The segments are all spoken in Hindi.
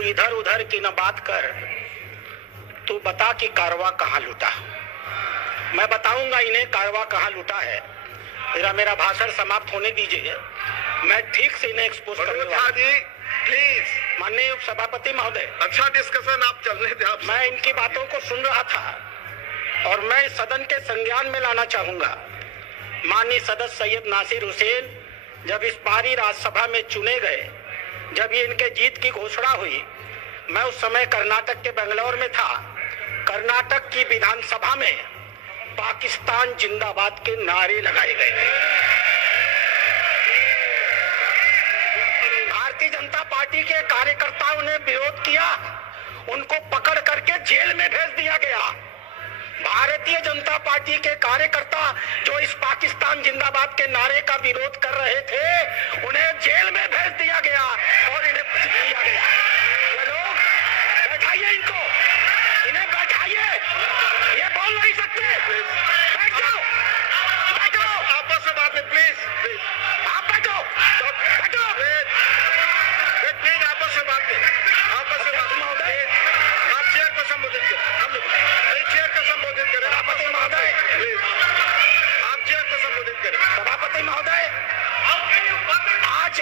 तू इधर उधर की न बात कर, तू बता कि कारवा कहाँ लूटा। मैं बताऊंगा इन्हें कारवा कहाँ लूटा है। मेरा भाषण समाप्त होने दीजिए, मैं ठीक से इन्हें एक्सपोज करूंगा। जी प्लीज। माननीय सभापति महोदय, अच्छा डिस्कशन आप चलने दें। आप मैं इनकी बातों को सुन रहा था और मैं सदन के संज्ञान में लाना चाहूंगा। माननीय सदस्य सैयद नासिर हुसैन जब इस बारी राज्यसभा में चुने गए, जब ये इनके जीत की घोषणा हुई, मैं उस समय कर्नाटक के बेंगलोर में था। कर्नाटक की विधानसभा में पाकिस्तान जिंदाबाद के नारे लगाए गए थे। भारतीय जनता पार्टी के कार्यकर्ताओं ने विरोध किया, उनको पकड़ करके जेल में भेज दिया गया। भारतीय जनता पार्टी के कार्यकर्ता जो इस पाकिस्तान जिंदाबाद के नारे का विरोध कर रहे थे, उन्हें जेल में भेज दिया गया और इन्हें कुछ किया गया। ये लोग बैठाइए, इन्हें बैठाइए, ये बोल नहीं सकते। बैठ जाओ, बैठो, आपस में बात है प्लीज। आप बैठो, बैठो, प्लीज आपस में बात है। आपस में बात महोदय, आप चेयर को संबोधित करें। चेयर को संबोधित करें। सभापति महोदय, प्लीज आप चेयर को संबोधित करें। सभापति महोदय, आज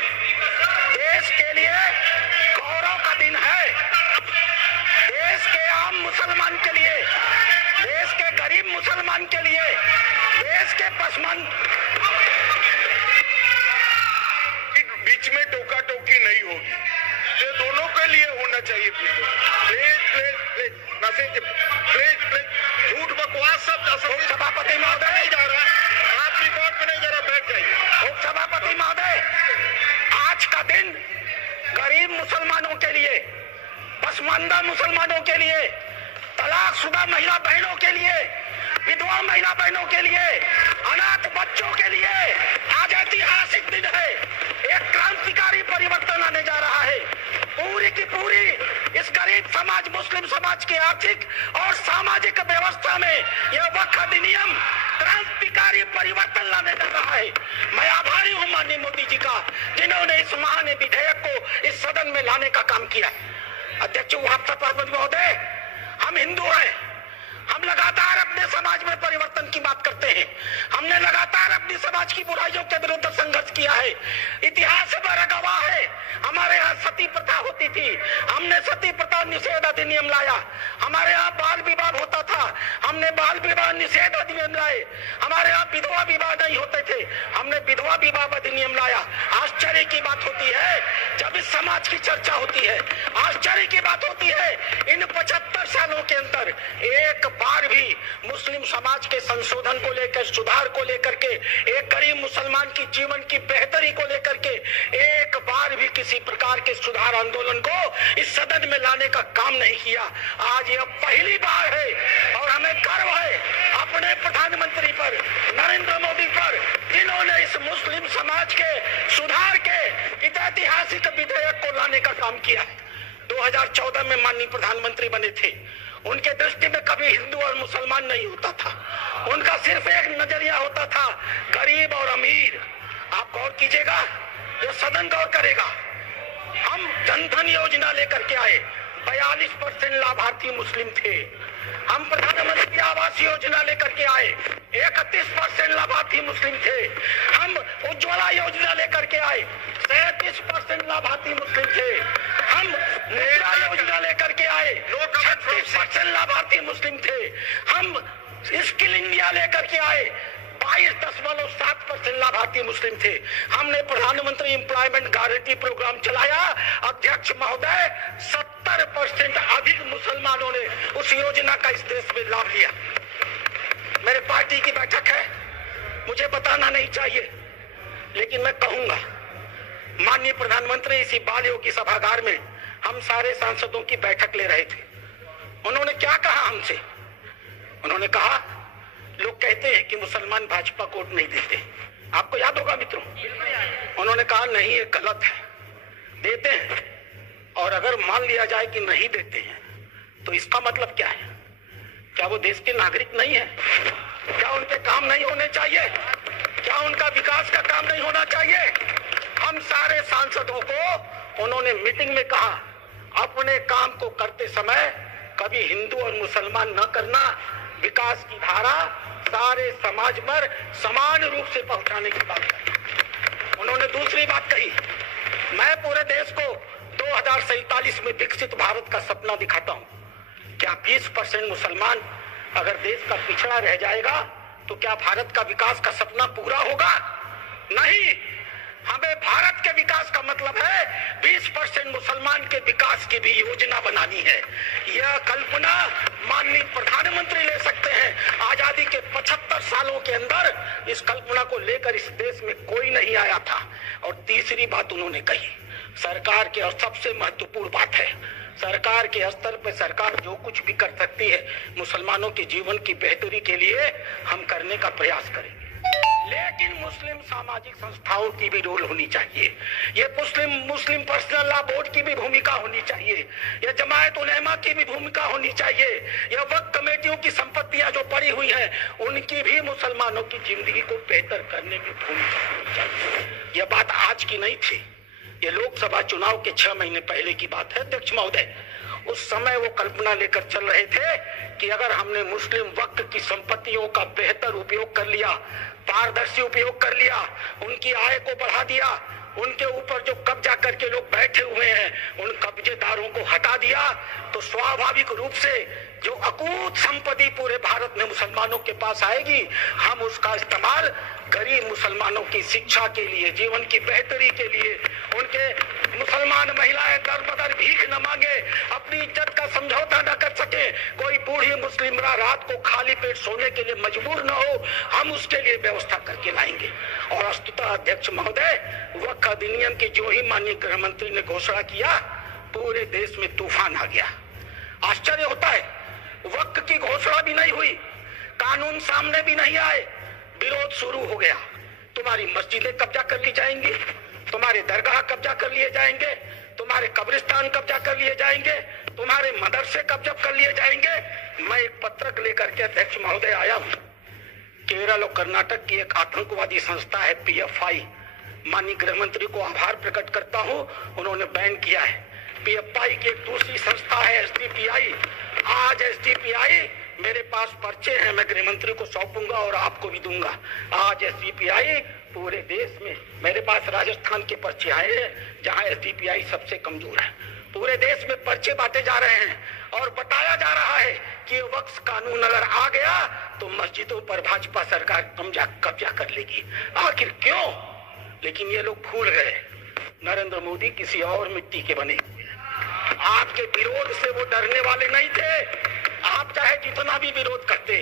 देश के लिए गौरव का दिन है। देश के आम मुसलमान के लिए, देश के गरीब मुसलमान के लिए, देश के बीच में टोका टोकी नहीं होगी, ये दोनों के लिए होना चाहिए। Please please please please Nasir ji please please, झूठ बकवास सब सभापति महोदय नहीं जा रहा, आप रिकॉर्ड में नहीं जा रहा, बैठ जाइए। सभापति महोदय, आज का दिन गरीब मुसलमानों के लिए, पसमानदा मुसलमानों के लिए, तलाकशुदा महिला बहनों के लिए, विधवा महिला बहनों के लिए, अनाथ बच्चों के लिए आज ऐतिहासिक दिन है। एक क्रांतिकारी परिवर्तन आने जा रहा है। पूरी की पूरी इस गरीब समाज, मुस्लिम समाज की आर्थिक और सामाजिक व्यवस्था में यह वक्फ अधिनियम क्रांतिकारी परिवर्तन लाने जा रहा है। मैं आभारी हूं माननीय मोदी जी का, जिन्होंने इस महान विधेयक को इस सदन में लाने का काम किया। अध्यक्ष सभापति महोदय, हम हिंदू हैं, हम लगातार अपने समाज में परिवर्तन की बात करते हैं। हमने लगातार अपनी समाज की बुराइयों के विरुद्ध संघर्ष किया है। इतिहास बड़ा गवाह है, हमारे यहाँ सती प्रथा होती थी, हमने सती प्रथा निषेध अधिनियम लाया। हमारे यहाँ बाल विवाह होता था, हमने बाल विवाह निषेध अधिनियम लाए। हमारे यहाँ विधवा विवाह नहीं होते थे, हमने विधवा विवाह अधिनियम लाया। आश्चर्य की बात होती है जब इस समाज की चर्चा होती है, आश्चर्य की बात होती है इन 75 सालों के अंदर एक बार भी मुस्लिम समाज के संशोधन को लेकर, सुधार को लेकर के, एक गरीब मुसलमान की जीवन की बेहतरी को लेकर के एक बार भी किसी प्रकार के सुधार आंदोलन को इस सदन में लाने का काम नहीं किया। आज यह पहली बार है और हमें गर्व है अपने प्रधानमंत्री पर, नरेंद्र मोदी पर, जिन्होंने इस मुस्लिम समाज के सुधार के ऐतिहासिक विधेयक को लाने का काम किया है। 2014 में माननीय प्रधानमंत्री बने थे, उनके दृष्टि में कभी हिंदू और मुसलमान नहीं होता था, उनका सिर्फ एक नजरिया होता था, गरीब और अमीर। आप गौर कीजिएगा, जो सदन गौर करेगा, हम जनधन योजना लेकर के आए, 42% लाभार्थी मुस्लिम थे। हम प्रधानमंत्री आवास योजना लेकर के आए, 31% लाभार्थी मुस्लिम थे। हम उज्ज्वला योजना लेकर के आए, 37% लाभार्थी मुस्लिम थे। हम मुद्रा योजना लेकर के आए, 36% लाभार्थी मुस्लिम थे। हम स्किल इंडिया लेकर के आए, 22.7% लाभार्थी मुस्लिम थे। हमने प्रधानमंत्री एम्प्लॉयमेंट गारंटी प्रोग्राम चलाया, अध्यक्ष महोदय 70% अधिक मुसलमानों ने उस योजना का इस देश में लाभ लिया। मेरे पार्टी की बैठक है, मुझे बताना नहीं चाहिए, लेकिन मैं कहूंगा, माननीय प्रधानमंत्री इसी बाल योगी सभागार में हम सारे सांसदों की बैठक ले रहे थे। उन्होंने क्या कहा हमसे? उन्होंने कहा, लोग कहते हैं कि मुसलमान भाजपा को वोट नहीं देते, आपको याद होगा मित्रों। उन्होंने कहा नहीं, ये गलत है, देते हैं। और अगर मान लिया जाए कि नहीं देते हैं तो इसका मतलब क्या है? क्या वो देश के नागरिक नहीं है? क्या उनके काम नहीं होने चाहिए? क्या उनका विकास का काम नहीं होना चाहिए? हम सारे सांसदों को उन्होंने मीटिंग में कहा, अपने काम को करते समय कभी हिंदू और मुसलमान न करना, विकास की धारा सारे समाज पर समान रूप से पहुंचाने की बात कही। उन्होंने दूसरी बात कही, मैं पूरे देश को 2047 में विकसित भारत का सपना दिखाता हूं। क्या 20% मुसलमान अगर देश का पिछड़ा रह जाएगा तो क्या भारत का विकास का सपना पूरा होगा? नहीं। हमें भारत के विकास का मतलब है 20% मुसलमान के विकास की भी योजना बनानी है। यह कल्पना माननीय प्रधानमंत्री ले सकते हैं। आजादी के 75 सालों के अंदर इस कल्पना को लेकर इस देश में कोई नहीं आया था। और तीसरी बात उन्होंने कही, सरकार के, और सबसे महत्वपूर्ण बात है, सरकार के स्तर पर सरकार जो कुछ भी कर सकती है मुसलमानों के जीवन की बेहतरी के लिए हम करने का प्रयास करेंगे। लेकिन मुस्लिम सामाजिक संस्थाओं की भी रोल होनी चाहिए। ये मुस्लिम पर्सनल लॉ बोर्ड की भी भूमिका होनी चाहिए। ये जमायत उलेमा की भी भूमिका होनी चाहिए। ये वक्फ कमेटियों की संपत्तियां जो पड़ी हुई हैं उनकी भी मुसलमानों की जिंदगी को बेहतर करने में भूमिका होनी चाहिए। यह बात आज की नहीं थी, ये लोकसभा चुनाव के 6 महीने पहले की बात है अध्यक्ष महोदय। उस समय वो कल्पना लेकर चल रहे थे कि अगर हमने मुस्लिम वक्फ की संपत्तियों का बेहतर उपयोग कर लिया, पारदर्शी उपयोग कर लिया, उनकी आय को बढ़ा दिया, उनके ऊपर जो कब्जा करके लोग बैठे हुए हैं उन कब्जेदारों को हटा दिया, तो स्वाभाविक रूप से जो अकूत संपत्ति पूरे भारत में मुसलमानों के पास आएगी, हम उसका इस्तेमाल गरीब मुसलमानों की शिक्षा के लिए, जीवन की बेहतरी के लिए, उनके मुसलमान महिलाएं दर बदर भीख न मांगे, अपनी इज्जत का समझौता न कर सके, कोई बूढ़ी मुस्लिम रात को खाली पेट सोने के लिए मजबूर न हो, हम उसके लिए व्यवस्था करके लाएंगे। और वस्तुतः अध्यक्ष महोदय, वक्फ अधिनियम की जो ही माननीय गृह मंत्री ने घोषणा किया, पूरे देश में तूफान आ गया। आश्चर्य होता है, वक्फ की घोषणा भी नहीं हुई, कानून सामने भी नहीं आए, विरोध शुरू हो गया। तुम्हारी मस्जिदें कब्जा कर ली जाएंगी, तुम्हारे दरगाह कब्जा कर लिए जाएंगे, तुम्हारे कब्रिस्तान कब्जा कर लिए जाएंगे, तुम्हारे मदरसे कब्जा कर लिए जाएंगे। मैं एक पत्रक लेकर के अध्यक्ष महोदय आया हूँ। केरल और कर्नाटक की एक आतंकवादी संस्था है PFI, माननीय गृह मंत्री को आभार प्रकट करता हूँ, उन्होंने बैन किया है। PFI की एक दूसरी संस्था है SDPI। आज SDPI मेरे पास पर्चे हैं, मैं गृह मंत्री को सौंपूंगा और आपको भी दूंगा। आज SDPI पूरे देश में, मेरे पास राजस्थान के पर्चे आए हैं जहां SDPI सबसे कमजोर है, पूरे देश में पर्चे बांटे जा रहे हैं और बताया जा रहा है कि वक्फ कानून अगर आ गया तो मस्जिदों पर भाजपा सरकार कब्जा कर लेगी। आखिर क्यों? लेकिन ये लोग भूल गए, नरेंद्र मोदी किसी और मिट्टी के बने। आपके विरोध से वो डरने वाले नहीं थे। आप चाहे जितना भी विरोध करते,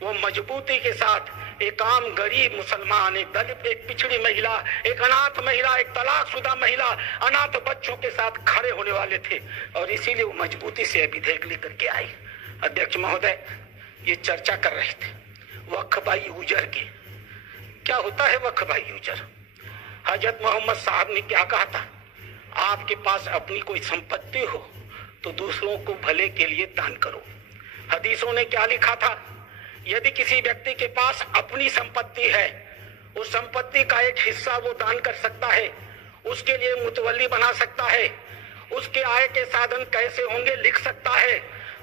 वो मजबूती के साथ एक आम गरीब मुसलमान, एक दलित, एक पिछड़ी महिला, एक अनाथ महिला, एक तलाकशुदा महिला, अनाथ बच्चों के साथ खड़े होने वाले थे और इसीलिए वो मजबूती से विधेयक लेकर के आई। अध्यक्ष महोदय, ये चर्चा कर रहे थे वक्फ बाई यूजर की। क्या होता है वक्फ बाई यूजर? हजरत मोहम्मद साहब ने क्या कहा था? आपके पास अपनी कोई संपत्ति हो तो दूसरों को भले के लिए दान करो। हदीसों ने क्या लिखा था? यदि किसी व्यक्ति के पास अपनी संपत्ति है, उस संपत्ति का एक हिस्सा वो दान कर सकता है, उसके लिए मुतवल्ली बना सकता है, उसके आय के साधन कैसे होंगे लिख सकता है,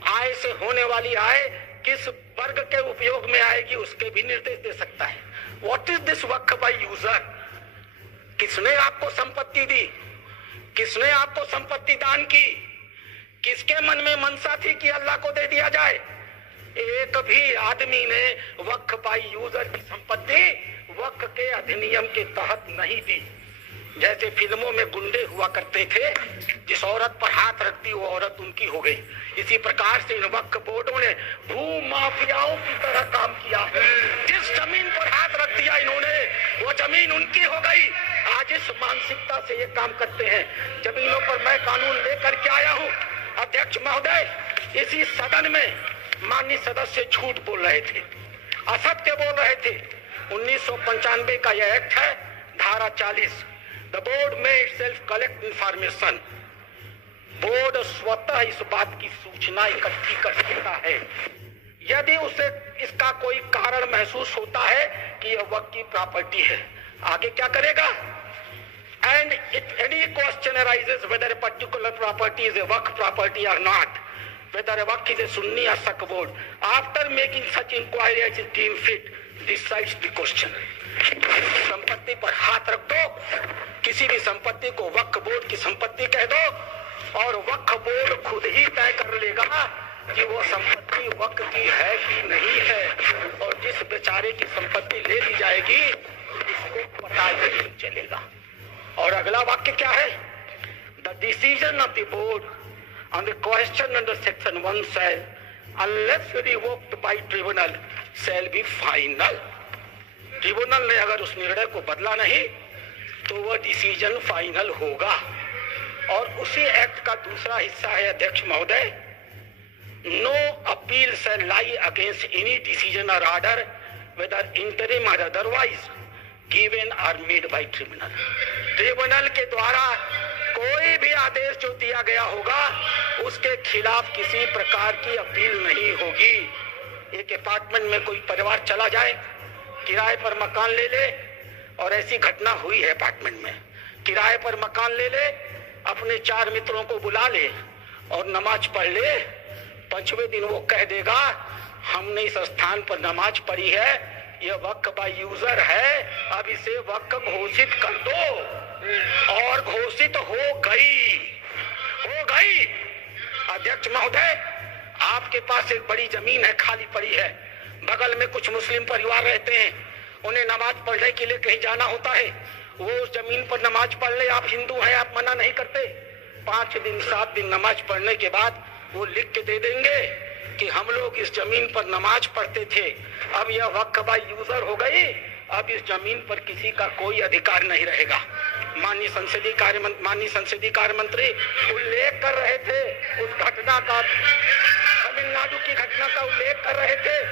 आय से होने वाली आय किस वर्ग के उपयोग में आएगी उसके भी निर्देश दे सकता है। What is this Waqf by user? किसने आपको संपत्ति दी? किसने आपको संपत्ति दान की? किसके मन में मनसा थी कि अल्लाह को दे दिया जाए? एक भी आदमी ने वक्फ बाई यूजर की संपत्ति वक्फ के अधिनियम के तहत नहीं दी। जैसे फिल्मों में गुंडे हुआ करते थे, जिस औरत पर हाथ रख दी वो औरत उनकी हो गई, इसी प्रकार से इन वक्फ बोर्डों ने भू माफियाओं की तरह काम किया। जिस जमीन पर हाथ रख दिया इन्होंने, वो जमीन उनकी हो गई। आज इस मानसिकता से ये काम करते हैं। जमीनों पर मैं कानून लेकर के आया हूँ। अध्यक्ष महोदय, इसी सदन में माननीय सदस्य झूठ बोल रहे थे, असत्य बोल रहे थे। 1995 का यह एक्ट है, धारा 40। द बोर्ड में इटसेल्फ कलेक्ट इंफॉर्मेशन। बोर्ड स्वतः इस बात की सूचना इकट्ठी कर सकता है यदि उसे इसका कोई कारण महसूस होता है कि यह वक्फ की प्रॉपर्टी है। आगे क्या करेगा? and any question arises whether a particular property is a waqf property or not, whether a waqf is a Sunni or Saqf board, after making such inquiry as is deemed fit, decides the question. संपत्ति पर हाथ रख दो, किसी भी संपत्ति को वक्फ बोर्ड की संपत्ति कह दो और वक्फ बोर्ड खुद ही तय कर लेगा कि वो संपत्ति वक्फ की है कि नहीं है, और जिस बेचारे की संपत्ति ले ली जाएगी उसको पता ही नहीं चलेगा। और अगला वाक्य क्या है? The decision of the board on the question under section 1 shall, unless revoked by tribunal, shall be final। Tribunal ने अगर उस निर्णय को बदला नहीं तो वह डिसीजन फाइनल होगा। और उसी एक्ट का दूसरा हिस्सा है अध्यक्ष महोदय, नो अपील शैल लाई अगेंस्ट एनी डिसीजन और ऑर्डर वेदर इंटरिम और अदरवाइज गिवन और मेड बाय ट्रिब्यूनल। ट्रिब्यूनल के द्वारा कोई भी आदेश जो दिया गया होगा उसके खिलाफ किसी प्रकार की अपील नहीं होगी। एक अपार्टमेंट में कोई परिवार चला जाए, किराए पर मकान ले ले, और ऐसी घटना हुई है अपार्टमेंट में, किराए पर मकान ले ले, अपने 4 मित्रों को बुला ले और नमाज पढ़ ले। 5वें दिन वो कह देगा हमने इस स्थान पर नमाज पढ़ी है, यह वक्फ बाय यूजर है, अब इसे वक्फ घोषित कर दो। और घोषित हो गई। अध्यक्ष महोदय, आपके पास एक बड़ी जमीन है, खाली पड़ी है, बगल में कुछ मुस्लिम परिवार रहते हैं, उन्हें नमाज पढ़ने के लिए कहीं जाना होता है, वो उस जमीन पर नमाज पढ़ ले, आप हिंदू हैं, आप मना नहीं करते। 5 दिन 7 दिन नमाज पढ़ने के बाद वो लिख के दे देंगे कि हम लोग इस जमीन पर नमाज पढ़ते थे, अब यह वक्फ बाय यूजर हो गई, अब इस जमीन पर किसी का कोई अधिकार नहीं रहेगा। माननीय संसदीय कार्य मंत्री उल्लेख कर रहे थे उस घटना का, तमिलनाडु की घटना का उल्लेख कर रहे थे।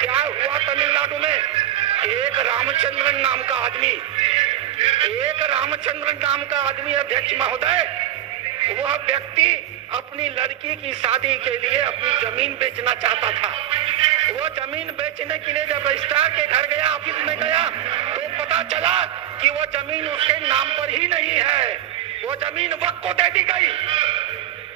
क्या हुआ तमिलनाडु में? एक रामचंद्रन नाम का आदमी अध्यक्ष महोदय, वह व्यक्ति अपनी लड़की की शादी के लिए अपनी जमीन बेचना चाहता था। वो जमीन बेचने के लिए जब रजिस्ट्रार के घर गया, ऑफिस में गया, तो पता चला कि वो जमीन उसके नाम पर ही नहीं है, वो जमीन वक्फ को दे दी गई।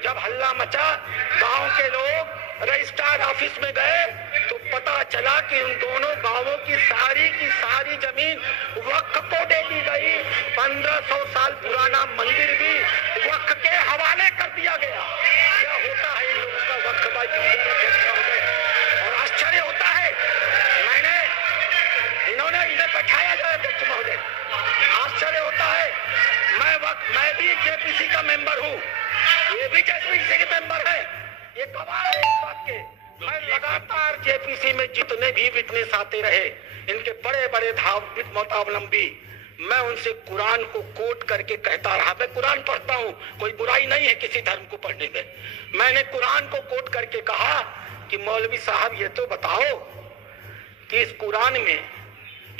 जब हल्ला मचा, गांव के लोग रजिस्ट्रार ऑफिस में गए तो पता चला कि उन दोनों गांवों की सारी जमीन वक्फ को दे दी गई। 1500 साल पुराना मंदिर भी वक्फ के हवाले कर दिया गया। क्या होता है इन लोगों का वक्फ बाय यूजर। और आश्चर्य होता है, इन्हें बैठाया जाए अध्यक्ष महोदय, आश्चर्य होता है। मैं भी जेपीसी का मेंबर हूँ, ये भी जेपीसी के मेंबर है, ये गवाह है इस बात के। मैं लगातार जेपीसी में जितने भी विटनेस आते रहे, इनके बड़े बड़े मतावलंबी, मैं उनसे कुरान को कोट करके कहता रहा। मैं कुरान पढ़ता हूँ, कोई बुराई नहीं है किसी धर्म को पढ़ने में। मैंने कुरान को कोट करके कहा कि मौलवी साहब ये तो बताओ कि इस कुरान में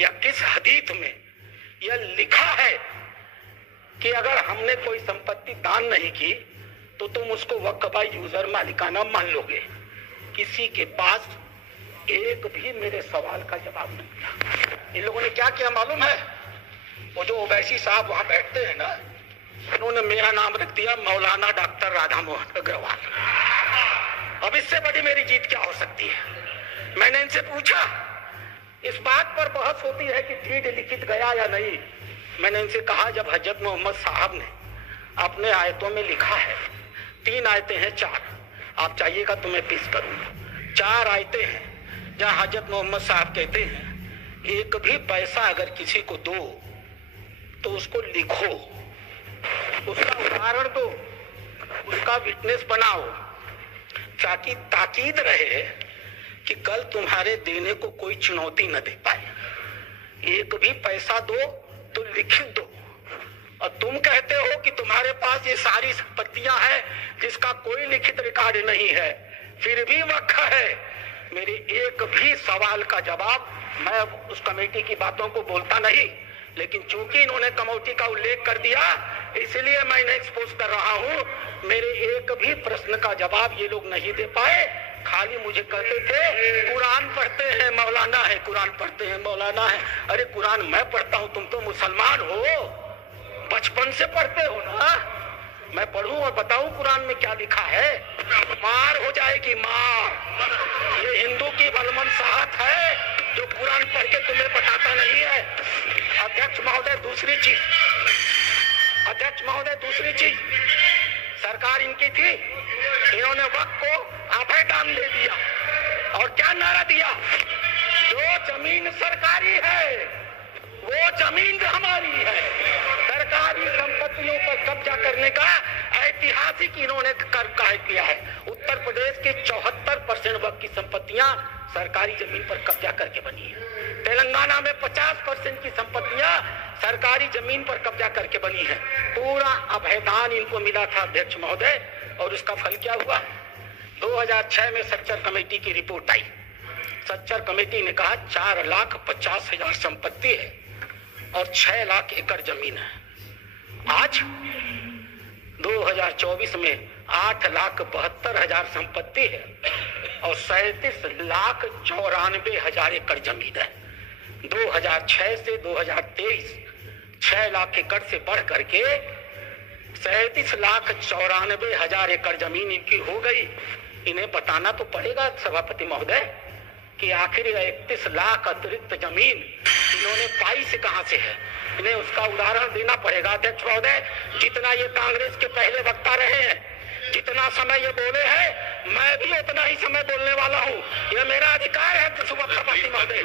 या किस हदीस में यह लिखा है कि अगर हमने कोई संपत्ति दान नहीं की तो तुम उसको वक्फ बाय यूजर मालिकाना मान लोगे। किसी के पास एक भी मेरे सवाल का जवाब नहीं दिया। इन लोगों ने क्या किया मालूम है? वो जो ओवैसी साहब वहां बैठते हैं ना, उन्होंने मेरा नाम रख दिया मौलाना डॉक्टर राधा मोहन अग्रवाल। अब इससे बड़ी मेरी जीत क्या हो सकती है? मैंने इनसे पूछा, इस बात पर बहस होती है कि डीड लिखित गया या नहीं। मैंने इनसे कहा, जब हजरत मोहम्मद साहब ने अपने आयतों में लिखा है, 3 आयतें हैं, 4, आप चाहिएगा तो मैं पेश करूंगा। 4 आयतें हैं जहां हजरत मोहम्मद साहब कहते हैं एक भी पैसा अगर किसी को दो तो उसको लिखो, उसका उदाहरण दो, उसका विटनेस बनाओ, ताकि ताकीद रहे कि कल तुम्हारे देने को कोई चुनौती न दे पाए। एक भी पैसा दो तो लिखित दो। और तुम कहते हो कि तुम्हारे पास ये सारी संपत्तियां हैं जिसका कोई लिखित रिकॉर्ड नहीं है, फिर भी वक्फ है। मेरे एक भी सवाल का जवाब, मैं उस कमेटी की बातों को बोलता नहीं, लेकिन चूंकि इन्होंने कमेटी का उल्लेख कर दिया इसलिए मैं इन्हें एक्सपोज कर रहा हूं। मेरे एक भी प्रश्न का जवाब ये लोग नहीं दे पाए। खाली मुझे कहते थे कुरान पढ़ते हैं मौलाना है, कुरान पढ़ते हैं मौलाना है। अरे कुरान मैं पढ़ता हूं, तुम तो मुसलमान हो। बचपन से पढ़ते हो ना। मैं पढ़ूं और बताऊं कुरान में क्या लिखा है? मार हो जाएगी, मार। ये हिंदू की बलमन साहत है जो कुरान पढ़ के तुम्हें बताता नहीं है। अध्यक्ष महोदय, दूसरी चीज, अध्यक्ष महोदय, दूसरी चीज, सरकार इनकी थी, इन्होंने वक्त को अभय दान दे दिया और क्या नारा दिया? जो जमीन सरकारी है वो जमीन हमारी है। सरकारी संपत्तियों पर कब्जा करने का ऐतिहासिक इन्होंने कार्य किया है। उत्तर प्रदेश की 74% वक्त की संपत्तियां सरकारी जमीन पर कब्जा करके बनी है। तेलंगाना में 50% की संपत्तियां सरकारी जमीन पर कब्जा करके बनी है। पूरा अभयदान इनको मिला था अध्यक्ष महोदय, और उसका फल क्या हुआ? 2006 में सच्चर कमेटी की रिपोर्ट आई। सच्चर कमेटी ने कहा 4,50,000 संपत्ति है और 6 लाख एकड़ जमीन है। आज 2024 में 8,72,000 संपत्ति है और 37,94,000 एकड़ जमीन है। 2006 से 2023 6 लाख एकड़ से बढ़ करके 37,94,000 एकड़ जमीन इनकी हो गई। इन्हें बताना तो पड़ेगा सभापति महोदय कि आखिर 31 लाख अतिरिक्त जमीन इन्होंने पाई से कहां से है। इन्हें उसका उदाहरण देना पड़ेगा अध्यक्ष महोदय। जितना ये कांग्रेस के पहले वक्ता रहे हैं, जितना समय ये बोले हैं, मैं भी उतना ही समय बोलने वाला हूं। यह मेरा अधिकार है सभापति महोदय।